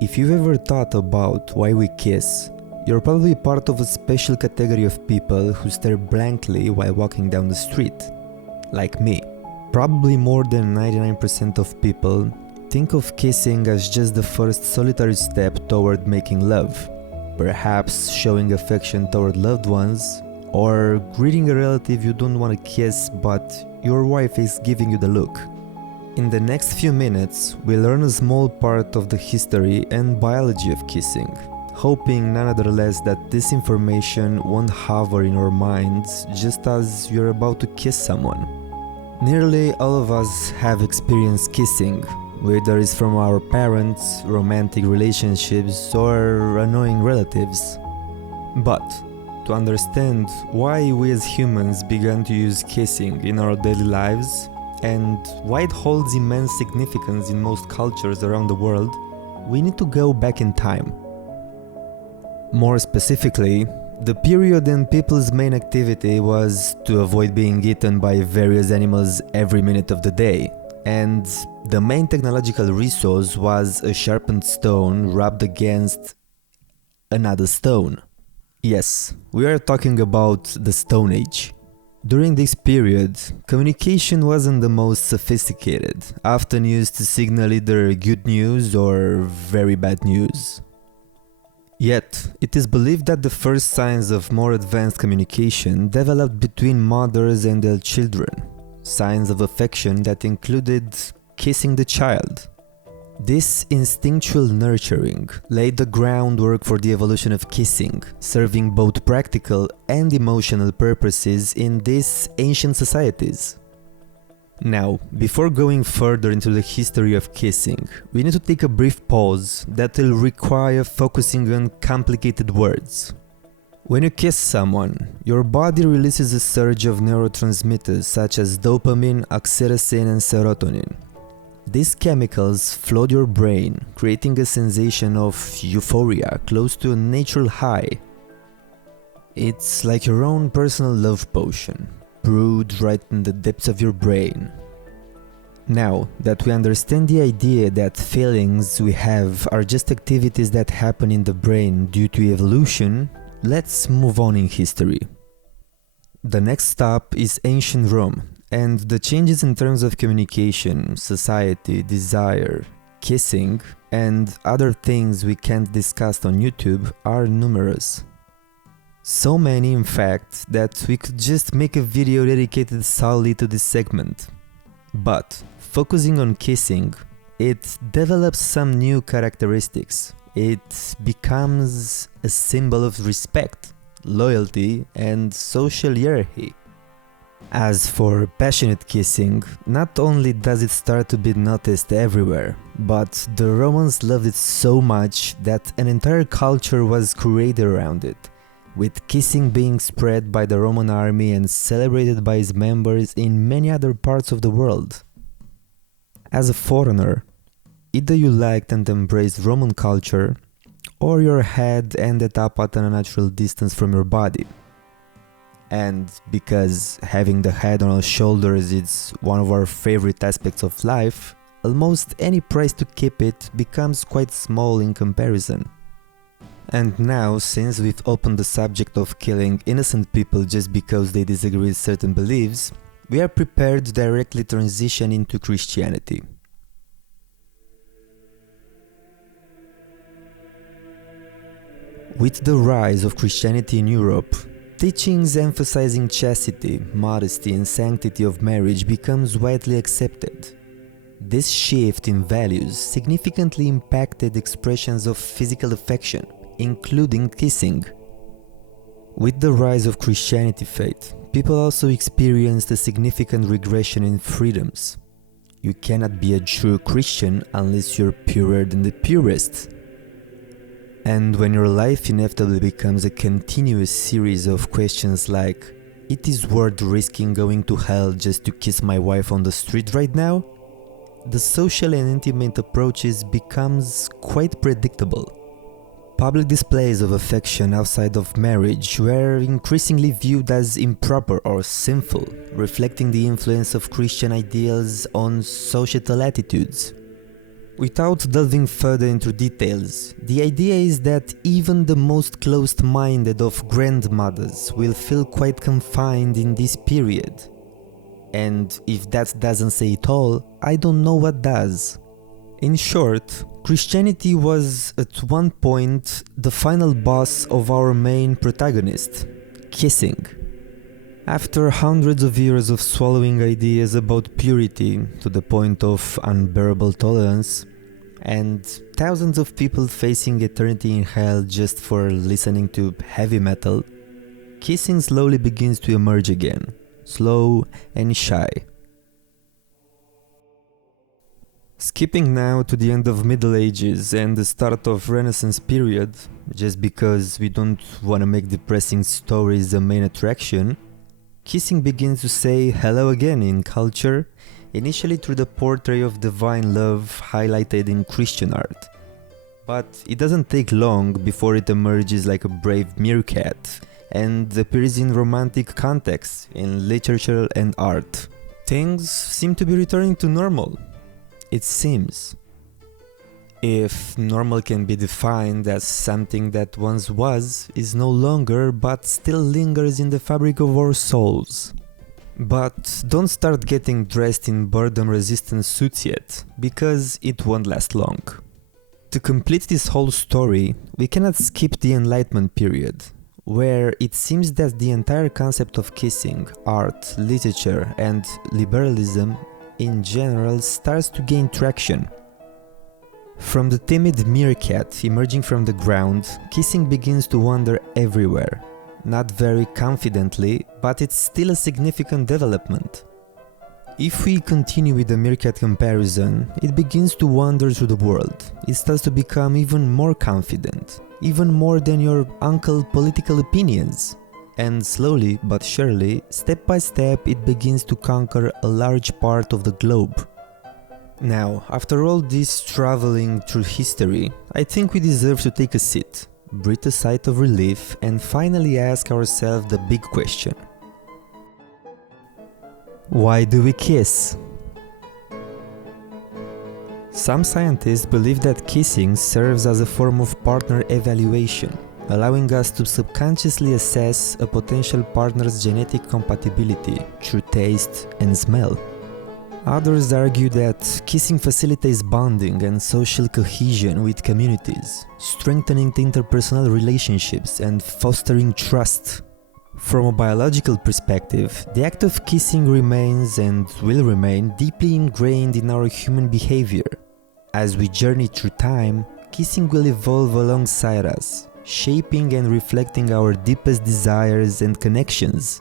If you've ever thought about why we kiss, you're probably part of a special category of people who stare blankly while walking down the street, like me. Probably more than 99% of people think of kissing as just the first solitary step toward making love, perhaps showing affection toward loved ones, or greeting a relative you don't want to kiss but your wife is giving you the look. In the next few minutes, we'll learn a small part of the history and biology of kissing, hoping nonetheless that this information won't hover in our minds just as you're about to kiss someone. Nearly all of us have experienced kissing, whether it's from our parents, romantic relationships, or annoying relatives. But to understand why we as humans began to use kissing in our daily lives, and why it holds immense significance in most cultures around the world, we need to go back in time. More specifically, the period when people's main activity was to avoid being eaten by various animals every minute of the day, and the main technological resource was a sharpened stone rubbed against another stone. Yes, we are talking about the Stone Age. During this period, communication wasn't the most sophisticated, often used to signal either good news or very bad news. Yet, it is believed that the first signs of more advanced communication developed between mothers and their children, signs of affection that included kissing the child. This instinctual nurturing laid the groundwork for the evolution of kissing, serving both practical and emotional purposes in these ancient societies. Now, before going further into the history of kissing, we need to take a brief pause that will require focusing on complicated words. When you kiss someone, your body releases a surge of neurotransmitters such as dopamine, oxytocin, and serotonin. These chemicals flood your brain, creating a sensation of euphoria close to a natural high. It's like your own personal love potion, brewed right in the depths of your brain. Now that we understand the idea that feelings we have are just activities that happen in the brain due to evolution, let's move on in history. The next stop is ancient Rome. And the changes in terms of communication, society, desire, kissing, and other things we can't discuss on YouTube are numerous. So many, in fact, that we could just make a video dedicated solely to this segment. But, focusing on kissing, it develops some new characteristics. It becomes a symbol of respect, loyalty, and social hierarchy. As for passionate kissing, not only does it start to be noticed everywhere, but the Romans loved it so much that an entire culture was created around it, with kissing being spread by the Roman army and celebrated by its members in many other parts of the world. As a foreigner, either you liked and embraced Roman culture, or your head ended up at an unnatural distance from your body. And because having the head on our shoulders is one of our favorite aspects of life, almost any price to keep it becomes quite small in comparison. And now, since we've opened the subject of killing innocent people just because they disagree with certain beliefs, we are prepared to directly transition into Christianity. With the rise of Christianity in Europe, teachings emphasizing chastity, modesty, and sanctity of marriage becomes widely accepted. This shift in values significantly impacted expressions of physical affection, including kissing. With the rise of Christianity faith, people also experienced a significant regression in freedoms. You cannot be a true Christian unless you're purer than the purest. And when your life inevitably becomes a continuous series of questions like, it is worth risking going to hell just to kiss my wife on the street right now? The social and intimate approaches becomes quite predictable. Public displays of affection outside of marriage were increasingly viewed as improper or sinful, reflecting the influence of Christian ideals on societal attitudes. Without delving further into details, the idea is that even the most closed-minded of grandmothers will feel quite confined in this period. And if that doesn't say it all, I don't know what does. In short, Christianity was at one point the final boss of our main protagonist, kissing. After hundreds of years of swallowing ideas about purity to the point of unbearable tolerance, and thousands of people facing eternity in hell just for listening to heavy metal, kissing slowly begins to emerge again, slow and shy. Skipping now to the end of Middle Ages and the start of Renaissance period, just because we don't want to make depressing stories the main attraction, kissing begins to say hello again in culture, initially through the portrait of divine love highlighted in Christian art. But it doesn't take long before it emerges like a brave meerkat and appears in romantic contexts in literature and art. Things seem to be returning to normal. It seems. If normal can be defined as something that once was, is no longer, but still lingers in the fabric of our souls. But don't start getting dressed in boredom-resistant suits yet, because it won't last long. To complete this whole story, we cannot skip the Enlightenment period, where it seems that the entire concept of kissing, art, literature, and liberalism in general starts to gain traction. From the timid meerkat emerging from the ground, kissing begins to wander everywhere. Not very confidently, but it's still a significant development. If we continue with the meerkat comparison, it begins to wander through the world. It starts to become even more confident, even more than your uncle's political opinions. And slowly but surely, step by step, it begins to conquer a large part of the globe. Now, after all this traveling through history, I think we deserve to take a seat, breathe a sigh of relief, and finally ask ourselves the big question. Why do we kiss? Some scientists believe that kissing serves as a form of partner evaluation, allowing us to subconsciously assess a potential partner's genetic compatibility through taste and smell. Others argue that kissing facilitates bonding and social cohesion with communities, strengthening interpersonal relationships and fostering trust. From a biological perspective, the act of kissing remains and will remain deeply ingrained in our human behavior. As we journey through time, kissing will evolve alongside us, shaping and reflecting our deepest desires and connections.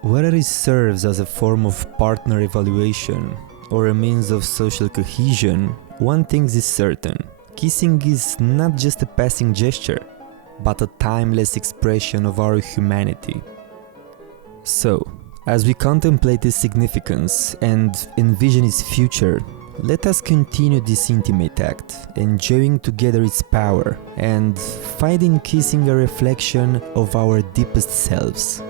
Whether it serves as a form of partner evaluation or a means of social cohesion, one thing is certain: kissing is not just a passing gesture, but a timeless expression of our humanity. So, as we contemplate its significance and envision its future, let us continue this intimate act, enjoying together its power and finding kissing a reflection of our deepest selves.